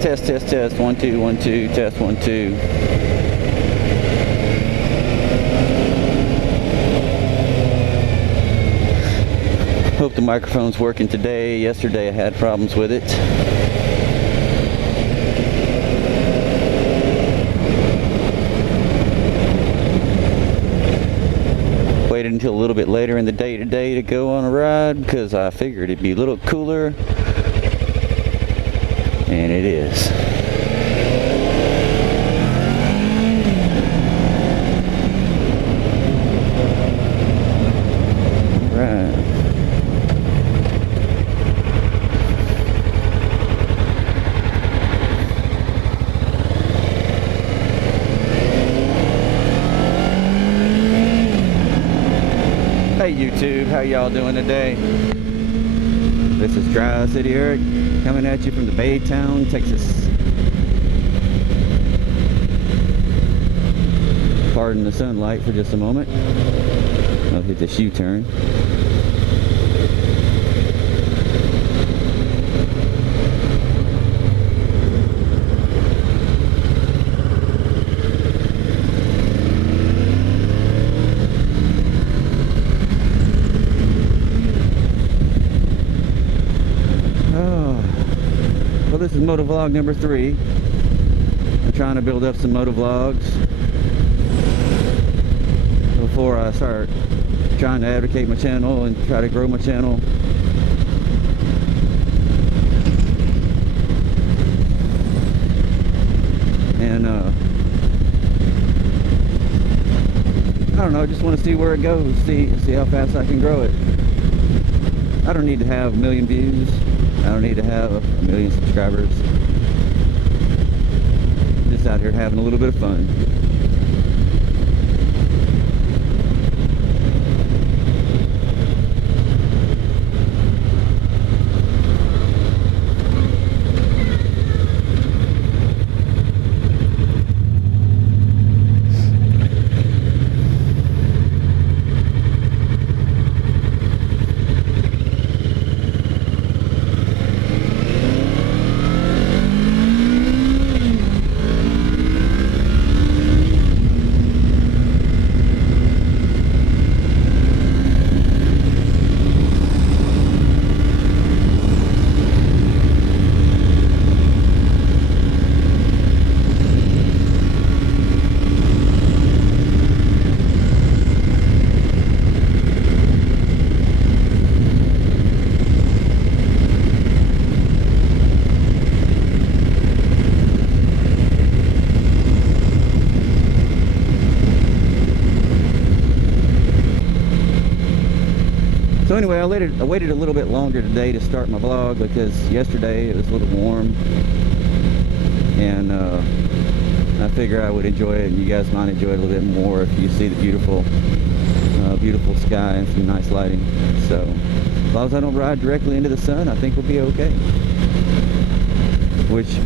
Test, 1 2 1 2, test 1 2. Hope the microphone's working today. Yesterday I had problems with it. Waited until a little bit later in the day today to go on a ride because I figured it'd be a little cooler. And it is. Right. Hey YouTube, how y'all doing today? This is Dry City Eric coming at you from the Baytown, Texas. Pardon the sunlight for just a moment. I'll hit this U-turn. Well, this is motovlog number 3. I'm trying to build up some motovlogs before I start trying to advocate my channel and try to grow my channel. And I don't know, I just want to see where it goes, see how fast I can grow it. I don't need to have a million views. I don't need to have a million subscribers. Just out here having a little bit of fun. So anyway, I waited a little bit longer today to start my vlog because yesterday it was a little warm, and I figure I would enjoy it and you guys might enjoy it a little bit more if you see the beautiful sky and some nice lighting. So as long as I don't ride directly into the sun, I think we'll be okay. Which,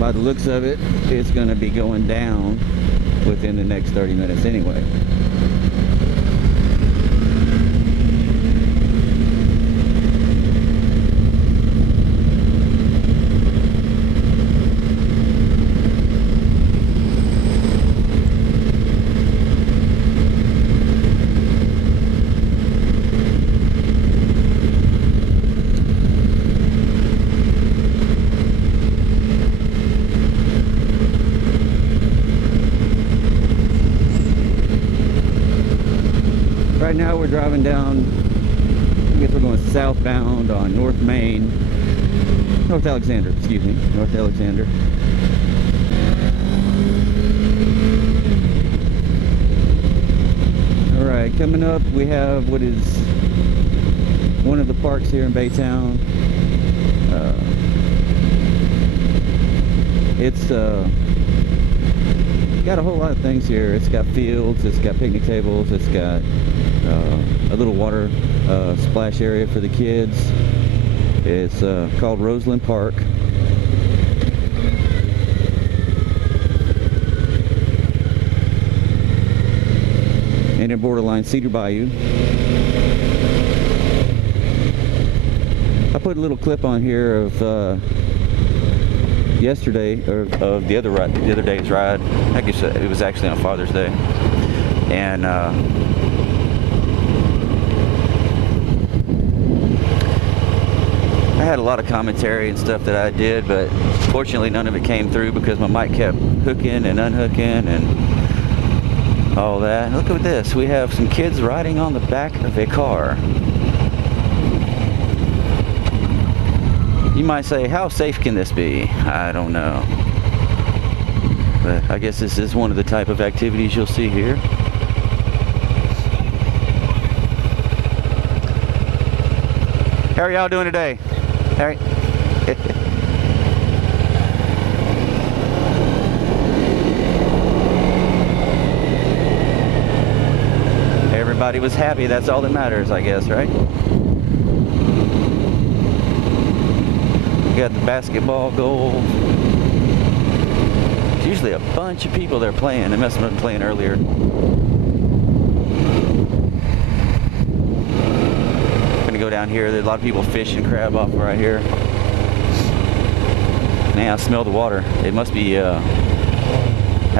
by the looks of it, it's going to be going down within the next 30 minutes anyway. Right now we're driving down, I guess we're going southbound on North Alexander. Alright, coming up we have what is one of the parks here in Baytown. It's got a whole lot of things here. It's got fields, it's got picnic tables, it's got a little water splash area for the kids. It's called Roseland Park. And in borderline Cedar Bayou. I put a little clip on here of yesterday, or of the other day's ride. I guess it was actually on Father's Day, and I had a lot of commentary and stuff that I did, but fortunately none of it came through because my mic kept hooking and unhooking and all that. Look at this. We have some kids riding on the back of a car. You might say, how safe can this be? I don't know. But I guess this is one of the type of activities you'll see here. How are y'all doing today? All right. Everybody was happy. That's all that matters, I guess, right? We got the basketball goal. There's usually a bunch of people there playing. They must have been playing earlier. Go down here. There's a lot of people fishing crab off right here. Man, I smell the water. It must be have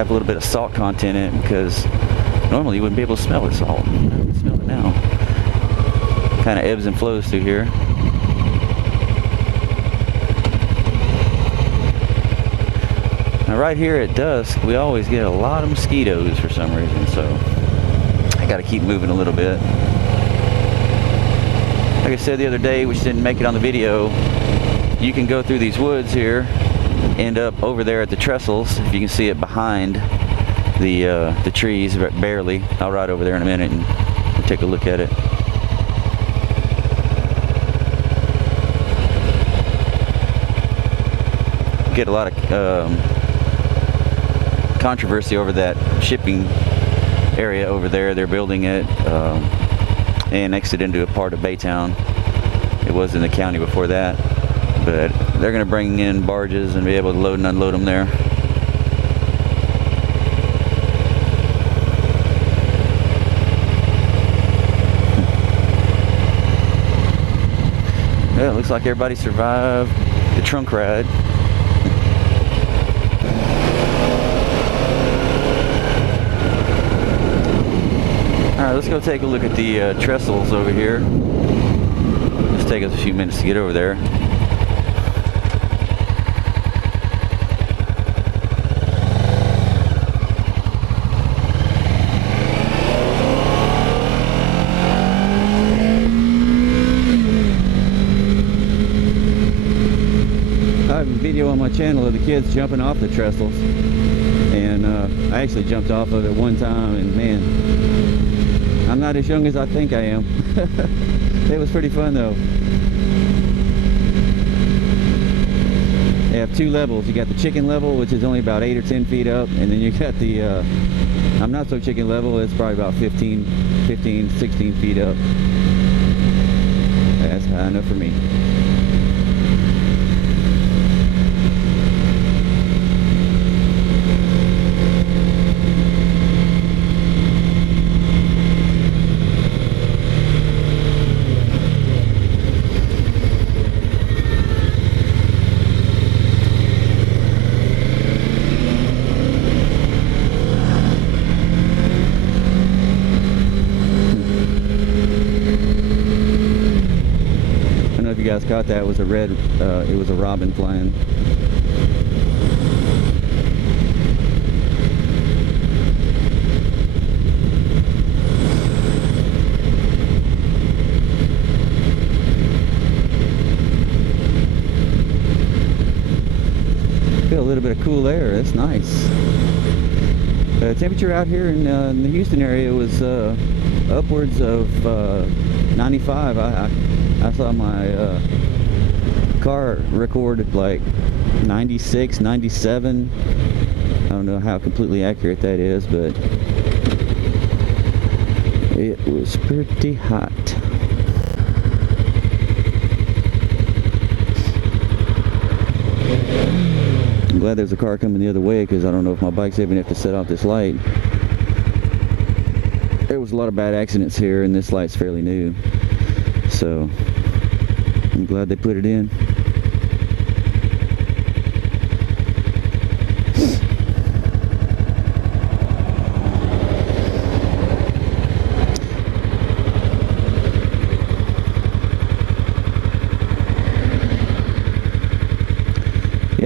a little bit of salt content in it, because normally you wouldn't be able to smell the salt. I can smell it now. Kind of ebbs and flows through here. Now right here at dusk, we always get a lot of mosquitoes for some reason, so I got to keep moving a little bit. Like I said the other day, which didn't make it on the video, you can go through these woods here, end up over there at the TRESTLES. If you can see it behind the trees, barely. I'll ride over there in a minute and take a look at it. Get a lot of controversy over that shipping area over there. They're building it. Annexed it into a part of Baytown. It was in the county before that, but they're going to bring in barges and be able to load and unload them there. Yeah, it looks like everybody survived the trunk ride. Alright, let's go take a look at the TRESTLES over here. Just take us a few minutes to get over there. I have a video on my channel of the kids jumping off the TRESTLES, and I actually jumped off of it one time, and man, I'm not as young as I think I am. It was pretty fun though. They have two levels. You got the chicken level, which is only about 8 or 10 feet up, and then you got the I'm not so chicken level. It's probably about 15, 16 feet up. That's high enough for me. You guys caught that. It was a red, it was a robin flying. Feel a little bit of cool air. That's nice. The temperature out here in the Houston area was upwards of 95. I saw my car recorded like 96, 97. I don't know how completely accurate that is, but it was pretty hot. I'm glad there's a car coming the other way, because I don't know if my bike's even have to set off this light. There was a lot of bad accidents here, and this light's fairly new, so I'm glad they put it in.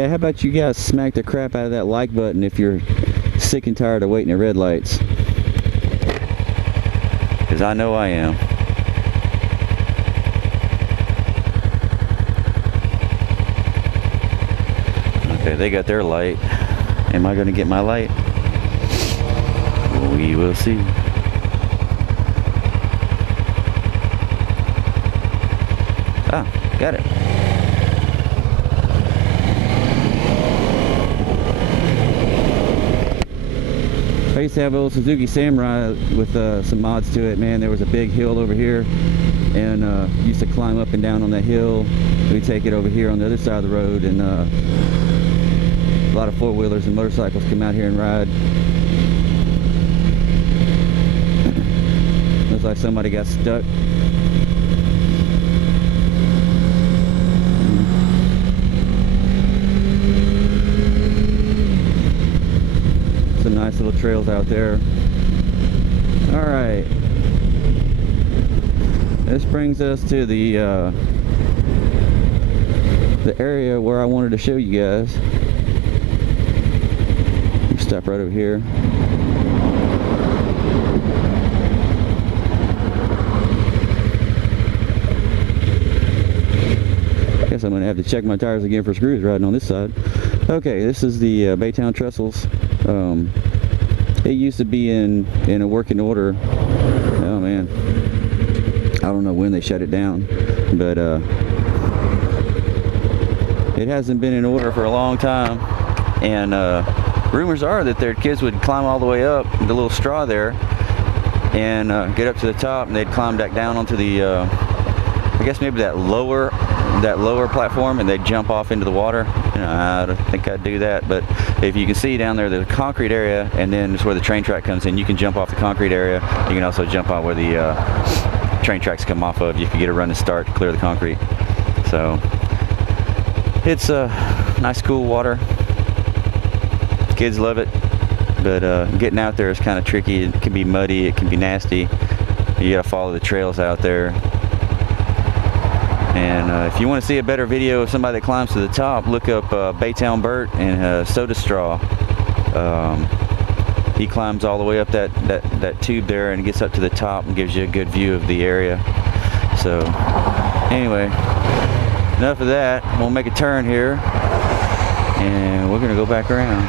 Yeah, how about you guys smack the crap out of that like button if you're sick and tired of waiting at red lights? Because I know I am. Okay, they got their light. Am I going to get my light? We will see. Ah, got it. I used to have an old Suzuki Samurai with some mods to it. Man, there was a big hill over here, and used to climb up and down on that hill. We'd take it over here on the other side of the road, and a lot of four-wheelers and motorcycles come out here and ride. Looks like somebody got stuck. Some nice little trails out there. All right, this brings us to the area where I wanted to show you guys. Stop right over here. Guess I'm gonna have to check my tires again for screws riding on this side. Okay, this is the Baytown Trestles. It used to be in a working order. Oh man, I don't know when they shut it down, but it hasn't been in order for a long time. And rumors are that their kids would climb all the way up the little straw there and get up to the top, and they'd climb back down onto the I guess maybe that lower platform, and they'd jump off into the water. You know, I don't think I'd do that, but if you can see down there, there's a concrete area, and then it's where the train track comes in. You can jump off the concrete area. You can also jump out where the train tracks come off of. You can get a run and start to clear the concrete. So it's nice cool water. Kids love it, but getting out there is kind of tricky. It can be muddy, it can be nasty. You gotta follow the trails out there. And if you want to see a better video of somebody that climbs to the top, look up Baytown Bert and Soda Straw. He climbs all the way up that tube there and gets up to the top and gives you a good view of the area. So anyway, enough of that. We'll make a turn here, and we're gonna go back around.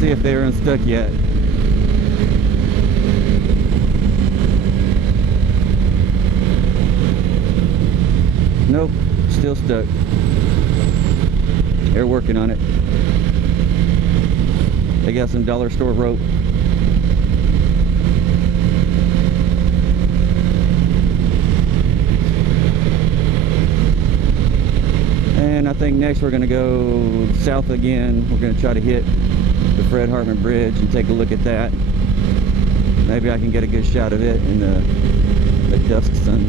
See if they are unstuck yet. Nope, still stuck. They're working on it. They got some dollar store rope. And I think next we're going to go south again. We're going to try to hit the Fred Hartman Bridge and take a look at that. Maybe I can get a good shot of it in the dusk sun.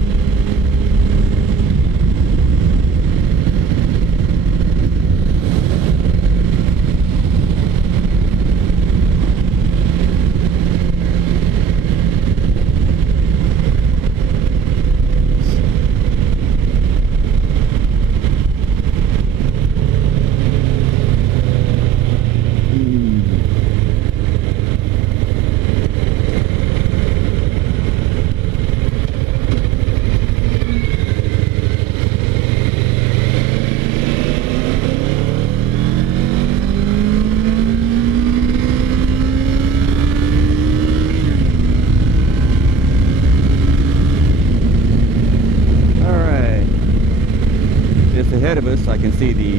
Ahead of us, I can see the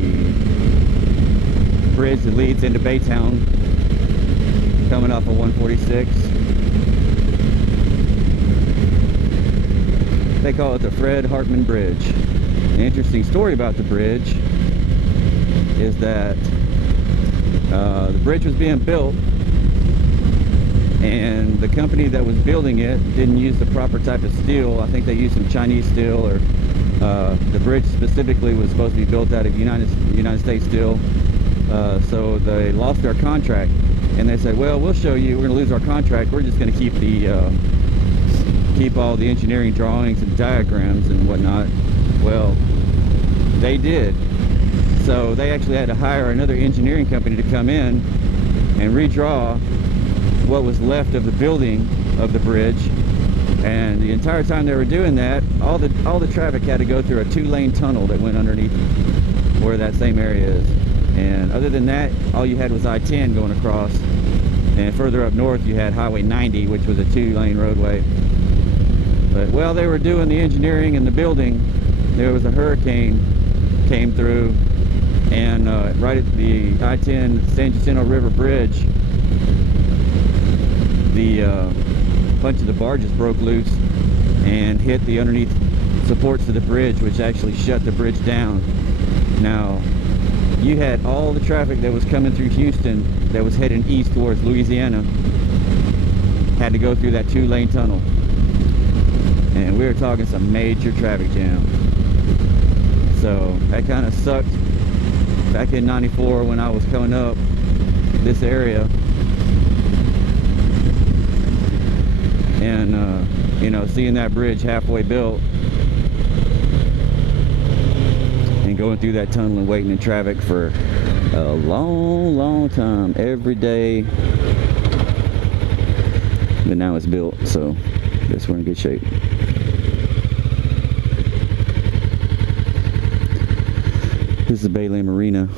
bridge that leads into Baytown coming off of 146. They call it the Fred Hartman Bridge. An interesting story about the bridge is that the bridge was being built, and the company that was building it didn't use the proper type of steel. I think they used some Chinese steel, or the bridge specifically was supposed to be built out of United States steel. So they lost their contract, and they said, well, we'll show you, we're going to lose our contract, we're just going to keep the keep all the engineering drawings and diagrams and whatnot. Well, they did. So they actually had to hire another engineering company to come in and redraw what was left of the building of the bridge. And the entire time they were doing that, all the traffic had to go through a 2-lane tunnel that went underneath where that same area is. And other than that, all you had was I-10 going across. And further up north, you had Highway 90, which was a 2-lane roadway. But while they were doing the engineering and the building, there was a hurricane came through, and right at the I-10 San Jacinto River Bridge, the bunch of the barges broke loose and hit the underneath supports of the bridge, which actually shut the bridge down. Now, you had all the traffic that was coming through Houston that was heading east towards Louisiana had to go through that 2-lane tunnel. And we were talking some major traffic jam. So that kind of sucked back in '94 when I was coming up this area. And you know, seeing that bridge halfway built and going through that tunnel and waiting in traffic for a long time every day. But now it's built, so I guess we're in good shape. This is the Baylane Marina.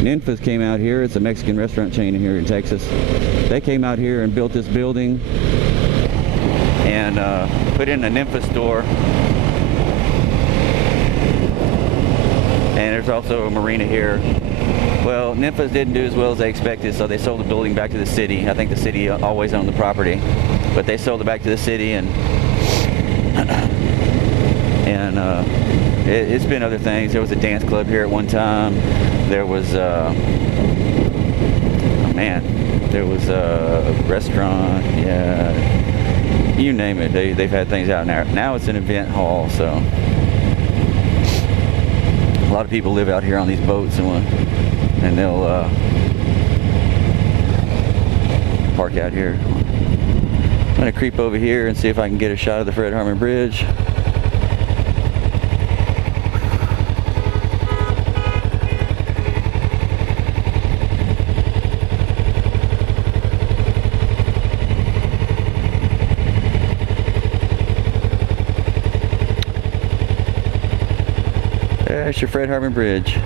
Ninfa's came out here. It's a Mexican restaurant chain here in Texas. They came out here and built this building and put in a Ninfa store. And there's also a marina here. Well, Ninfa's didn't do as well as they expected, so they sold the building back to the city. I think the city always owned the property, but they sold it back to the city, and it's been other things. There was a dance club here at one time. There was there was a restaurant. Yeah, you name it. They've had things out there. Now it's an event hall, so a lot of people live out here on these boats, and they'll park out here. I'm gonna creep over here and see if I can get a shot of the Fred Harmon Bridge. There's your Fred Harmon Bridge.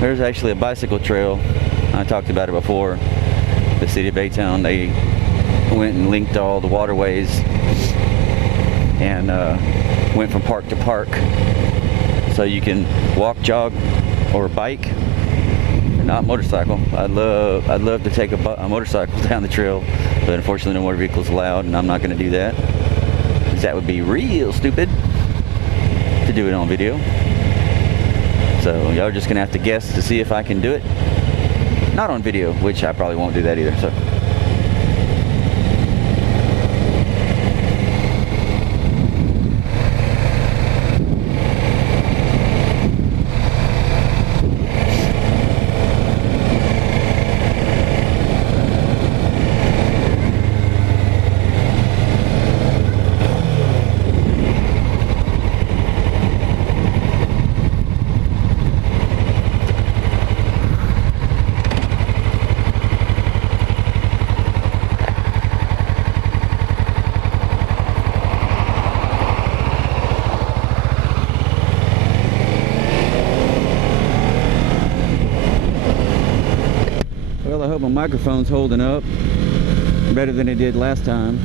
There's actually a bicycle trail. I talked about it before. The city of Baytown, they went and linked all the waterways and went from park to park. So you can walk, jog, or bike, and not motorcycle. I'd love to take a motorcycle down the trail, but unfortunately no motor vehicles allowed, and I'm not going to do that, because that would be real stupid to do it on video. So y'all are just going to have to guess to see if I can do it. Not on video, which I probably won't do that either. So. Well, I hope my microphone's holding up better than it did last time.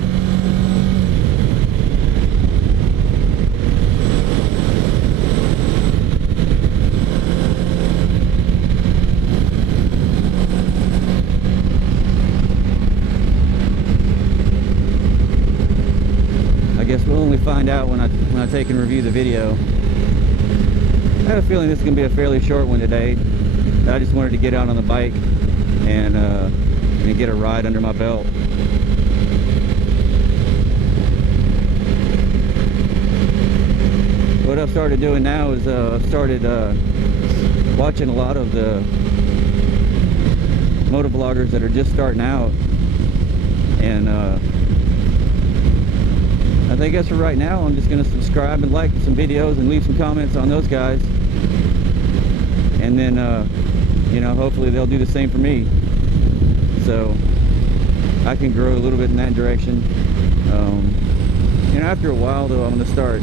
I guess we'll definitely find out when I take and review the video. I have a feeling this is going to be a fairly short one today. I just wanted to get out on the bike and get a ride under my belt. What I've started doing now is I've started watching a lot of the motovloggers that are just starting out, and I guess for right now I'm just going to subscribe and like some videos and leave some comments on those guys, and then you know, hopefully they'll do the same for me, so I can grow a little bit in that direction. You know, after a while though, I'm going to start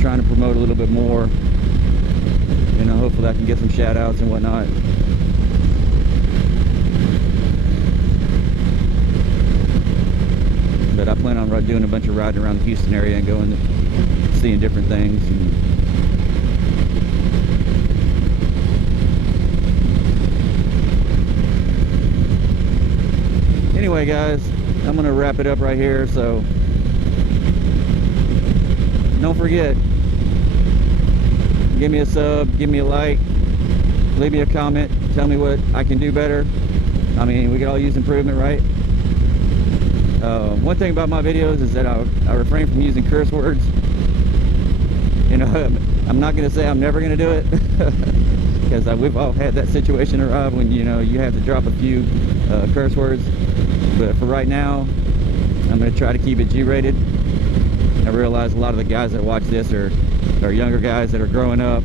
trying to promote a little bit more. You know, hopefully I can get some shout outs and whatnot. But I plan on doing a bunch of riding around the Houston area and going to seeing different things. Anyway guys, I'm gonna wrap it up right here, so don't forget, give me a sub, give me a like, leave me a comment, tell me what I can do better. I mean, we could all use improvement, right? One thing about my videos is that I refrain from using curse words. You know, I'm not going to say I'm never going to do it, because we've all had that situation arrive when, you know, you have to drop a few curse words. But for right now, I'm going to try to keep it G-rated. I realize a lot of the guys that watch this are younger guys that are growing up,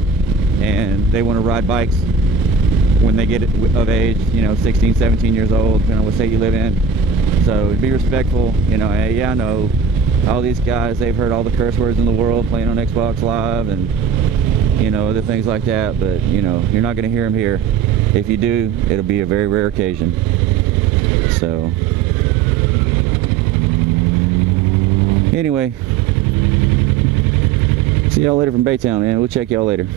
and they want to ride bikes when they get of age, you know, 16, 17 years old, depending on what state you live in. So be respectful. You know, hey, yeah, I know all these guys, they've heard all the curse words in the world playing on Xbox Live and, you know, other things like that, but, you know, you're not going to hear them here. If you do, it'll be a very rare occasion. So anyway, see y'all later from Baytown, man. We'll check y'all later.